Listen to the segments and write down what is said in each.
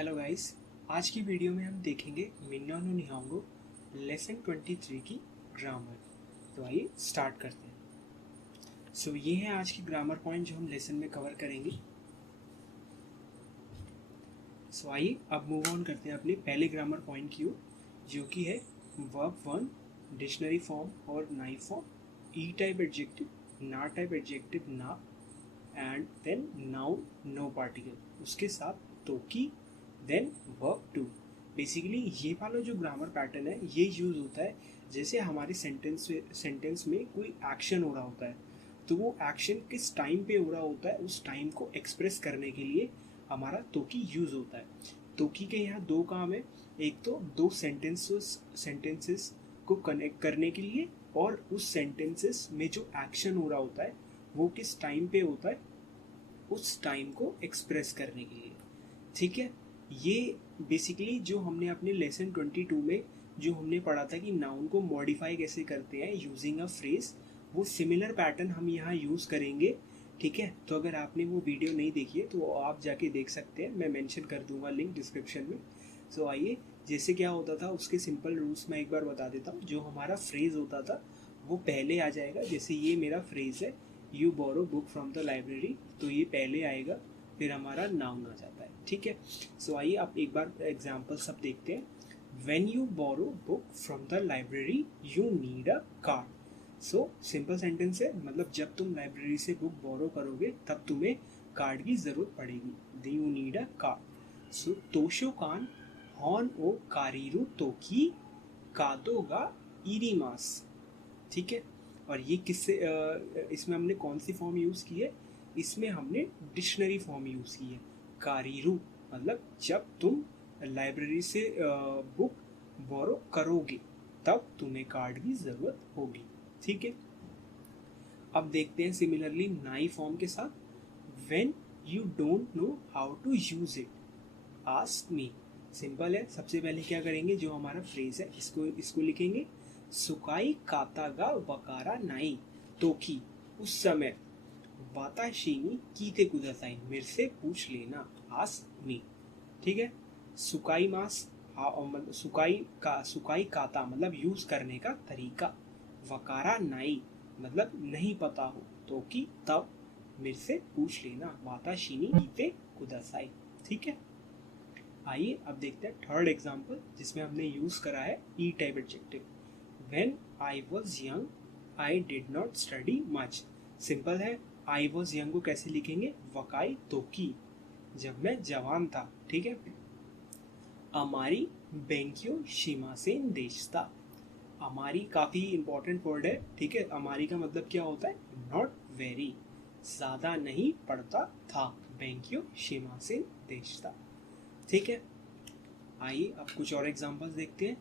Hello guys, आज की video में हम देखेंगे मिन्ना नो निहांगो लेसन 23 की ग्रामर। तो आइए स्टार्ट करते हैं। ये है आज की ग्रामर पॉइंट जो हम लेसन में कवर करेंगे। आइए अब मूव ऑन करते हैं अपने पहले ग्रामर पॉइंट की ओर, जो कि है वर्ब 1, डिक्शनरी फॉर्म और नाई फॉर्म, ई टाइप एडजेक्टिव, ना टाइप एडजेक्टिव ना, एंड देन नाउन नो पार्टिकल, उसके साथ तोकी, देन वर्ब टू। बेसिकली ये वाला जो ग्रामर पैटर्न है ये यूज़ होता है जैसे हमारे सेंटेंस में कोई एक्शन हो रहा होता है, तो वो एक्शन किस टाइम पे हो रहा होता है उस टाइम को एक्सप्रेस करने के लिए हमारा तोकी यूज़ होता है। तोकी के यहाँ दो काम है, एक तो दो सेंटेंसेस को कनेक्ट करने के लिए, और उस सेंटेंसेस में जो एक्शन हो रहा होता है वो किस टाइम पे होता है उस टाइम को एक्सप्रेस करने के लिए। ठीक है, ये बेसिकली जो हमने अपने लेसन 22 में जो हमने पढ़ा था कि नाउन को मॉडिफाई कैसे करते हैं यूजिंग अ फ्रेज, वो सिमिलर पैटर्न हम यहाँ यूज़ करेंगे। ठीक है, तो अगर आपने वो वीडियो नहीं देखी है तो आप जाके देख सकते हैं, मैं मेंशन कर दूंगा लिंक डिस्क्रिप्शन में। आइए, जैसे क्या होता था उसके सिंपल रूल्स मैं एक बार बता देता हूँ। जो हमारा फ्रेज होता था वो पहले आ जाएगा, जैसे ये मेरा फ्रेज है, you borrow book from the library, तो ये पहले आएगा, फिर हमारा नाउन आ जाता है। ठीक है, आइए आप एक बार एग्जाम्पल सब देखते हैं। When you borrow book from the library you need a card. Simple sentence है, मतलब जब तुम लाइब्रेरी से बुक बोरो करोगे तब तुम्हें कार्ड की ज़रूरत पड़ेगी, do you need a card. तोशो कान हॉन ओ कारीरू तोकी कादोगा इरीमास। ठीक है, और ये किससे इसमें हमने कौन सी फॉर्म यूज़ की है, इसमें हमने डिक्शनरी फॉर्म यूज़ की है। कारीरू मतलब जब तुम लाइब्रेरी से बुक बोरो करोगे तब तुम्हें कार्ड की ज़रूरत होगी। ठीक है, अब देखते हैं सिमिलरली नाई फॉर्म के साथ। When you don't know how to use it ask me. Simple है, सबसे पहले क्या करेंगे, जो हमारा फ्रेज है इसको लिखेंगे, सुकाई कातागा वकारा नाई तोकी उस समय वाताशीनी कीते कुदासाई, मेरे से पूछ लेना, आस्क मी। ठीक है, सुकाई मास मतलब सुकाई काता मतलब यूज करने का तरीका, वकारा नाई मतलब नहीं पता हो, तो कि तब मेरे से पूछ लेना, वाताशीनी कीते कुदासाई। ठीक है, आइए अब देखते हैं थर्ड एग्जाम्पल जिसमें हमने यूज करा है I type adjective. When I was young I did not study much. Simple है, आई वॉज यंग को कैसे लिखेंगे, वकाई तोकी, जब मैं जवान था। ठीक है, अमारी बेंक्यो शिमासेन देशता। अमारी काफ़ी इंपॉर्टेंट वर्ड है। ठीक है, अमारी का मतलब क्या होता है, नॉट वेरी, ज़्यादा नहीं पढ़ता था, बेंक्यो शिमासेन देशता। ठीक है, आइए अब कुछ और एग्जांपल्स देखते हैं।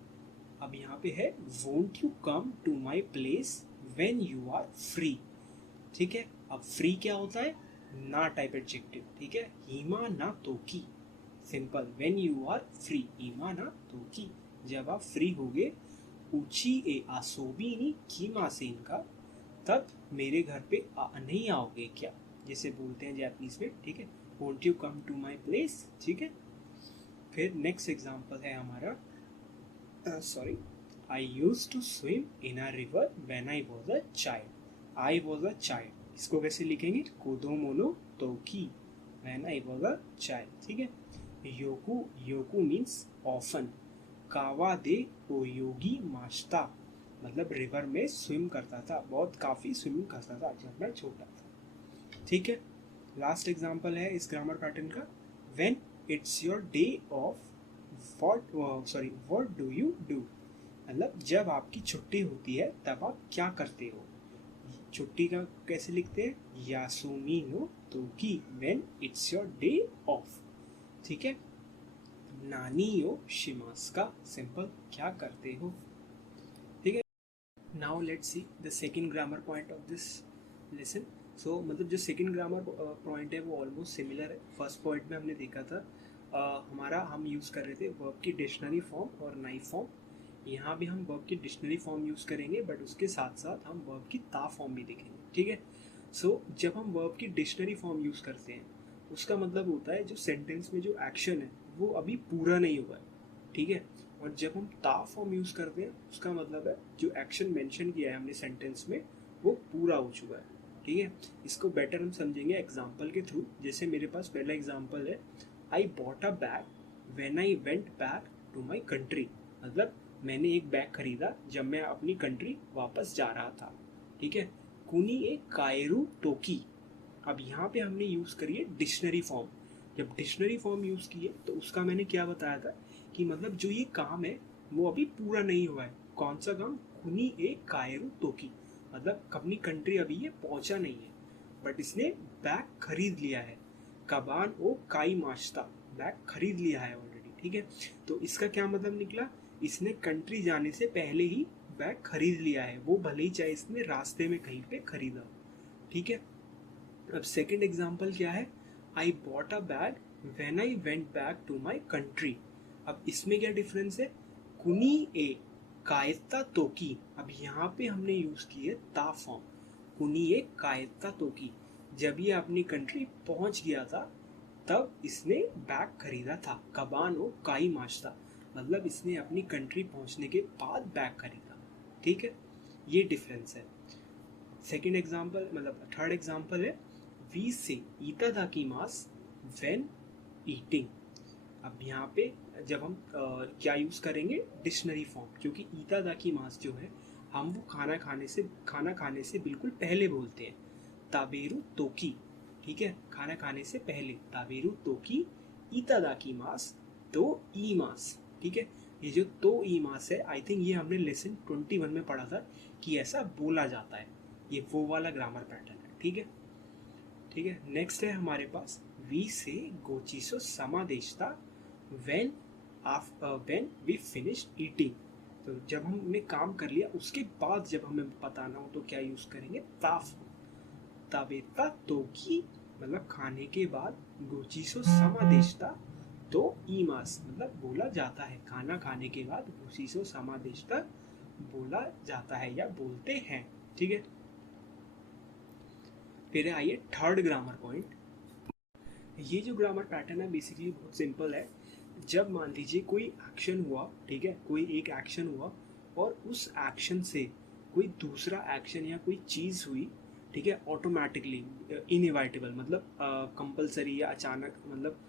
अब यहाँ पे है, won't you come to my place when you are free. ठीक है, अब फ्री क्या होता है, ना टाइप एडजेक्टिव। ठीक है, हीमा ना तोकी, simple, when you are free, हीमा ना तोकी, जब आप फ्री होगे, उची ए आसोबी नी कीमासेन का, तब मेरे घर पे नहीं आओगे क्या, जैसे बोलते हैं जैपनीज में। ठीक है, won't you come to my place. ठीक है, फिर नेक्स्ट एग्जाम्पल है हमारा, sorry, I use to swim in a river when I was a child. I was a child, इसको कैसे लिखेंगे, कोदोमोनो तोकी, when I was a child. ठीक है, योकू, योकू मीन्स ऑफन, कावा दे ओयोगी माश्ता मतलब रिवर में स्विम करता था, बहुत काफ़ी स्विमिंग करता था जब मैं छोटा था। ठीक है, लास्ट एग्जाम्पल है इस ग्रामर पैटर्न का, when it's your day of what do you do, मतलब जब आपकी छुट्टी होती है तब आप क्या करते हो। छुट्टी का कैसे लिखते हैं, यासुमी नो तोकी, when it's your day off. ठीक है, नानी यो शिमास का, सिंपल क्या करते हो। ठीक है, now let's see the second grammar point of this lesson. मतलब जो सेकंड ग्रामर पॉइंट है वो ऑलमोस्ट सिमिलर है। फर्स्ट पॉइंट में हमने देखा था हमारा हम यूज़ कर रहे थे वर्ब की डिक्शनरी फॉर्म और नाई फॉर्म। यहाँ भी हम वर्ब की डिक्शनरी फॉर्म यूज़ करेंगे, बट उसके साथ साथ हम वर्ब की ता फॉर्म भी देखेंगे। ठीक है, जब हम वर्ब की डिक्शनरी फॉर्म यूज़ करते हैं उसका मतलब होता है जो सेंटेंस में जो एक्शन है वो अभी पूरा नहीं हुआ है, ठीक है। और जब हम ता फॉर्म यूज़ करते हैं उसका मतलब है जो एक्शन मेंशन किया है हमने सेंटेंस में वो पूरा हो चुका है, ठीक है। इसको बेटर हम समझेंगे एग्जाम्पल के थ्रू। जैसे मेरे पास पहला एग्जाम्पल है, I bought a bag when I went back to my country. मतलब मैंने एक बैग खरीदा जब मैं अपनी कंट्री वापस जा रहा था, ठीक है। कुनी ए कायरू टोकी। अब यहाँ पे हमने यूज़ करी है डिक्शनरी फॉर्म। जब डिक्शनरी फॉर्म यूज़ की है तो उसका मैंने क्या बताया था कि मतलब जो ये काम है वो अभी पूरा नहीं हुआ है। कौन सा काम? कुनी ए कायरू टोकी, मतलब अपनी कंट्री अभी ये पहुंचा नहीं है, बट इसने बैग खरीद लिया है। कबान ओ काई माश्ता, बैग खरीद लिया है ऑलरेडी, ठीक है। तो इसका क्या मतलब निकला, इसने कंट्री जाने से पहले ही बैग खरीद लिया है, वो भले ही चाहे इसने रास्ते में कहीं पे खरीदा, ठीक है। अब सेकंड एग्जांपल क्या है, I bought a bag when I went back to my country. अब इसमें क्या डिफरेंस है, कुनी ए कायता तोकी। अब यहाँ पे हमने यूज की है ता फॉर्म, कुनी ए कायता तोकी। जब ये अपनी कंट्री पहुंच गया था तब इसने बैग खरीदा था। कबान ओ काई माश्ता, मतलब इसने अपनी कंट्री पहुंचने के बाद बैग खरीदा, ठीक है। ये डिफरेंस है। सेकेंड एग्जाम्पल मतलब थर्ड एग्जाम्पल है, वी से ईटादाकीमास व्हेन ईटिंग। अब यहाँ पे जब हम क्या यूज़ करेंगे, डिक्शनरी फॉर्म, क्योंकि ईटादाकीमास जो है हम वो खाना खाने से बिल्कुल पहले बोलते हैं। ताबेरु तोकी, ठीक है, खाना खाने से पहले ताबेरु तोकी ईतादाकीमास तो ई मास, ठीक है। ये जो तो ई मास है, आई थिंक ये हमने लेसन 21 में पढ़ा था कि ऐसा बोला जाता है। ये वो वाला ग्रामर पैटर्न है, ठीक है, ठीक है। नेक्स्ट है हमारे पास, वी से गोचिसो समादेशता when when we finish eating. तो जब हमने काम कर लिया उसके बाद जब हमें बताना हो तो क्या यूज़ करेंगे, ताफ। ताबेता तोकी मतलब खाने के बाद, गोचिसो समादेशता तो ईमास मतलब बोला जाता है। खाना खाने के बाद गोचिसो समादेशता बोला जाता है या बोलते हैं, ठीक है। फिर आइए थर्ड ग्रामर पॉइंट। ये जो ग्रामर पैटर्न है बेसिकली बहुत सिंपल है। जब मान लीजिए कोई एक्शन हुआ, ठीक है, कोई एक एक्शन हुआ और उस एक्शन से कोई दूसरा एक्शन या कोई चीज़ हुई, ठीक है, ऑटोमेटिकली इनएविटेबल मतलब कंपलसरी या अचानक मतलब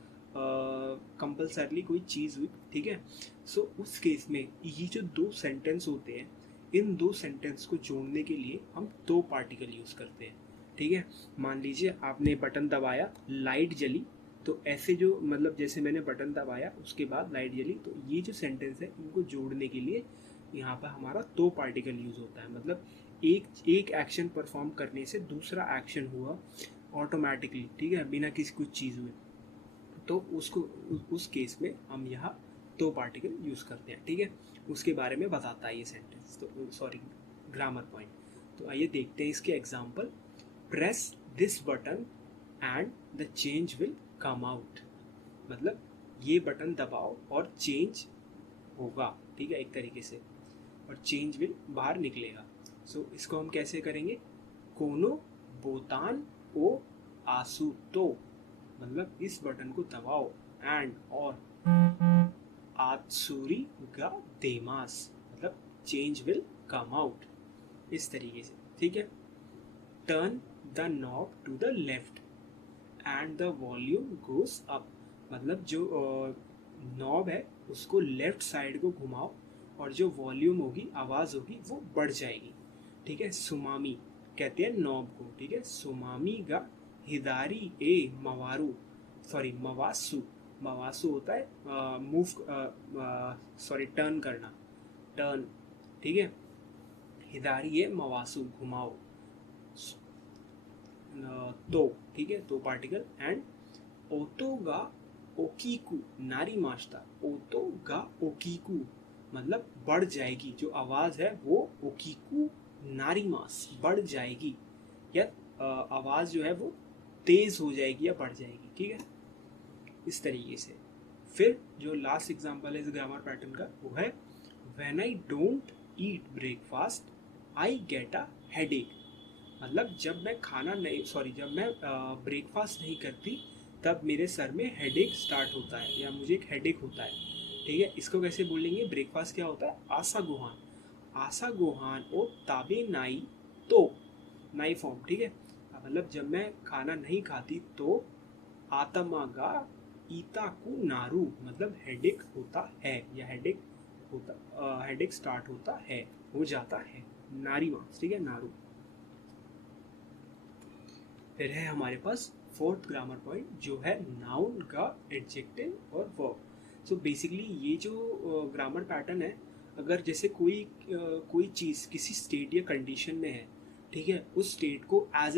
कंपलसरली कोई चीज़ हुई, ठीक है। सो उस केस में ये जो दो सेंटेंस होते हैं, इन दो सेंटेंस को जोड़ने के लिए हम दो पार्टिकल यूज़ करते हैं, ठीक है। मान लीजिए आपने बटन दबाया, लाइट जली, तो ऐसे जो मतलब जैसे मैंने बटन दबाया उसके बाद लाइट जली, तो ये जो सेंटेंस है इनको जोड़ने के लिए यहाँ पर हमारा दो पार्टिकल यूज़ होता है। मतलब एक एक्शन परफॉर्म करने से दूसरा एक्शन हुआ ऑटोमेटिकली, ठीक है, बिना किसी कुछ चीज़ हुए, तो उसको उस केस में हम यहाँ दो पार्टिकल यूज़ करते हैं, ठीक है। उसके बारे में बताता है ये सेंटेंस, तो सॉरी ग्रामर पॉइंट। तो आइए देखते हैं इसके example. Press this button and the change will come out. मतलब ये बटन दबाओ और चेंज होगा, ठीक है, एक तरीके से, और चेंज विल बाहर निकलेगा। सो इसको हम कैसे करेंगे, कोनो बोतान ओ आसू तो, मतलब इस बटन को दबाओ एंड और आत्सुरी गा देमास, मतलब चेंज विल कम आउट, इस तरीके से, ठीक है। Turn the knob to the left and the volume goes up, मतलब जो नॉब है उसको लेफ्ट साइड को घुमाओ और जो वॉल्यूम होगी, आवाज़ होगी, वो बढ़ जाएगी, ठीक है। सुमामी कहते हैं नॉब को, ठीक है। सुमामी गा हिदारी ए मवारू, सॉरी मवासु, मवासु होता है मूव, सॉरी टर्न करना, टर्न, ठीक है। हिदारी ए मवासु घुमाओ, तो, ठीक है, तो पार्टिकल। एंड ओतो गा ओकीकू नारी माश्ता, ओतो गा ओकीकू मतलब बढ़ जाएगी, जो आवाज़ है वो ओकीकू नारी मास बढ़ जाएगी, या आवाज़ जो है वो तेज़ हो जाएगी या बढ़ जाएगी, ठीक है, इस तरीके से। फिर जो लास्ट एग्जांपल है इस ग्रामर पैटर्न का वो है, when I don't eat breakfast I get a headache. मतलब जब मैं खाना नहीं, सॉरी, जब मैं ब्रेकफास्ट नहीं करती तब मेरे सर में हेडेक स्टार्ट होता है या मुझे एक हेडेक होता है। ठीक है, इसको कैसे बोलेंगे? ब्रेकफास्ट क्या होता है? आसा गोहान, आसा गोहान ओ ताबे नाई तो, नाई फॉर्म। ठीक है, मतलब जब मैं खाना नहीं खाती तो आतमा गा ईताकू नारू, मतलब हेडेक होता है या हेडेक स्टार्ट होता है, हो जाता है। नारी मास, ठीक है, नारू। फिर है हमारे पास फोर्थ ग्रामर पॉइंट जो है नाउन का एडजेक्टिव और वर्ब। सो बेसिकली ये जो ग्रामर पैटर्न है, अगर जैसे कोई चीज़ किसी स्टेट या कंडीशन में है, ठीक है, उस स्टेट को एज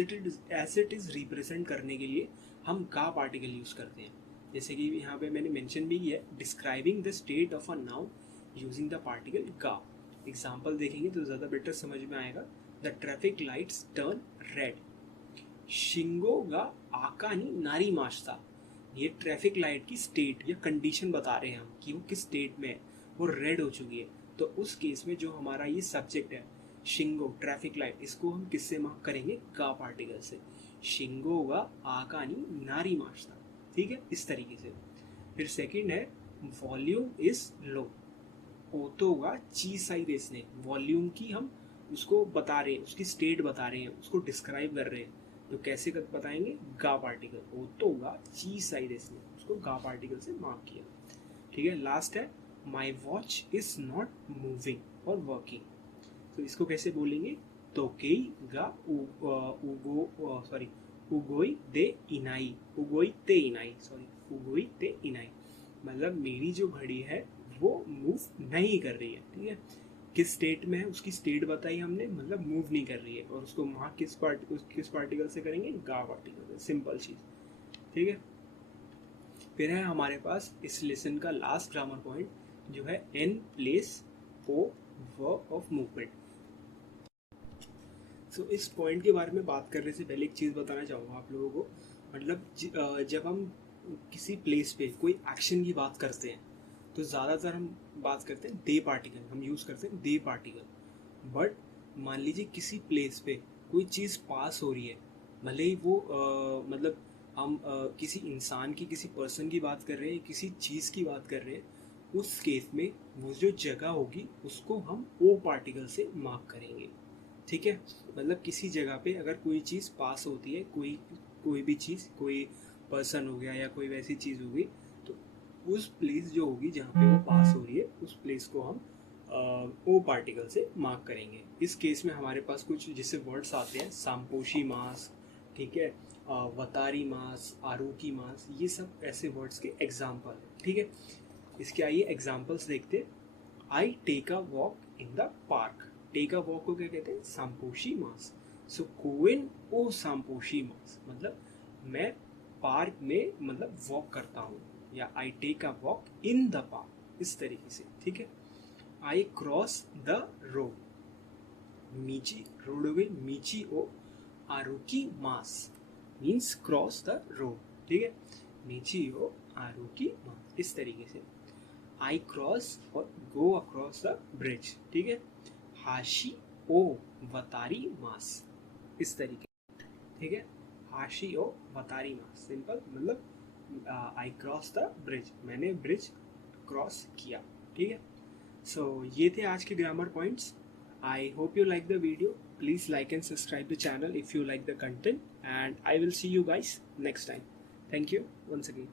इट इज़ रिप्रेजेंट करने के लिए हम का पार्टिकल यूज़ करते हैं। जैसे कि यहाँ पे मैंने मेंशन भी किया है, describing the state of a noun using the particle का। एग्जाम्पल देखेंगे तो ज़्यादा बेटर समझ में आएगा। The traffic lights turn red, Shingo गा आकानी नारी माशता। ये ट्रैफिक लाइट की स्टेट या कंडीशन बता रहे हैं हम कि वो किस स्टेट में है, वो रेड हो चुकी है। तो उस केस में जो हमारा ये सब्जेक्ट है शिंगो ट्रैफिक लाइट, इसको हम किससे मार्क करेंगे? का पार्टिकल से। शिंगो गा आकानी नारी माशता, ठीक है, इस तरीके से। फिर सेकंड है वॉल्यूम इज लो, ओतो गा ची साई देसने। वॉल्यूम की हम उसको बता रहे हैं, उसकी स्टेट बता रहे हैं, उसको डिस्क्राइब कर रहे हैं, तो कैसे बताएंगे? गा पार्टिकल, ओ तो गा ची साइड, इसने उसको गा पार्टिकल से मार्क किया। ठीक है, लास्ट है my watch is not moving और वर्किंग। तो इसको कैसे बोलेंगे? तो केई गा उगोई दे इनाई, उगोई ते इनाई, उगोई ते इनाई, मतलब मेरी जो घड़ी है वो मूव नहीं कर रही है। ठीक है, किस स्टेट में है उसकी स्टेट बताई हमने, मतलब मूव नहीं कर रही है, और उसको मार्क किस पार्टिकल से करेंगे? गा पार्टिकल से। सिंपल चीज, ठीक है। फिर है हमारे पास इस लेसन का लास्ट ग्रामर पॉइंट जो है इन प्लेस ओ वर्ब ऑफ मूवमेंट। सो इस पॉइंट के बारे में बात करने से पहले एक चीज़ बताना चाहूँगा आप लोगों को। मतलब जब हम किसी प्लेस पे कोई एक्शन की बात करते हैं तो ज़्यादातर हम बात करते हैं दे पार्टिकल, हम यूज़ करते हैं दे पार्टिकल। बट मान लीजिए किसी प्लेस पे कोई चीज़ पास हो रही है, भले ही वो मतलब हम किसी इंसान की, किसी पर्सन की बात कर रहे हैं, किसी चीज़ की बात कर रहे हैं, उस केस में वो जो जगह होगी उसको हम ओ पार्टिकल से मार्क करेंगे। ठीक है, मतलब किसी जगह पे अगर कोई चीज़ पास होती है, कोई भी चीज़, कोई पर्सन हो गया या कोई वैसी चीज़ होगी, तो उस प्लेस जो होगी जहाँ पे वो पास हो रही है, उस प्लेस को हम ओ पार्टिकल से मार्क करेंगे। इस केस में हमारे पास कुछ जैसे वर्ड्स आते हैं, सांपोशी मास, ठीक है, वतारी मास, आरुकी मास, ये सब ऐसे वर्ड्स के एग्जाम्पल है। ठीक है, इसके आइए एग्जाम्पल्स देखते। I take a walk in the park, take a walk को क्या कहते हैं? सांपोशी मास। सो कोइन ओ सांपोशी मास, मतलब मैं पार्क में मतलब वॉक करता हूँ, या I take a walk in the park, इस तरीके से। ठीक है, आई क्रॉस द रोड, मीची रोडवे मीची ओ आरुकी मास, मीन्स क्रॉस द रोड। ठीक है, मीची ओ आरुकी मास, इस तरीके से। आई क्रॉस और गो अक्रॉस द ब्रिज, ठीक है, हाशी ओ वतारी मास, इस तरीके। ठीक है, हाशी ओ वतारी मास, सिंपल, मतलब आई क्रॉस द ब्रिज, मैंने ब्रिज क्रॉस किया। ठीक है, सो ये थे आज के grammar points. I hope you like the video. Please like and subscribe the channel if you like the content, and I will see you guys next time. Thank you once again.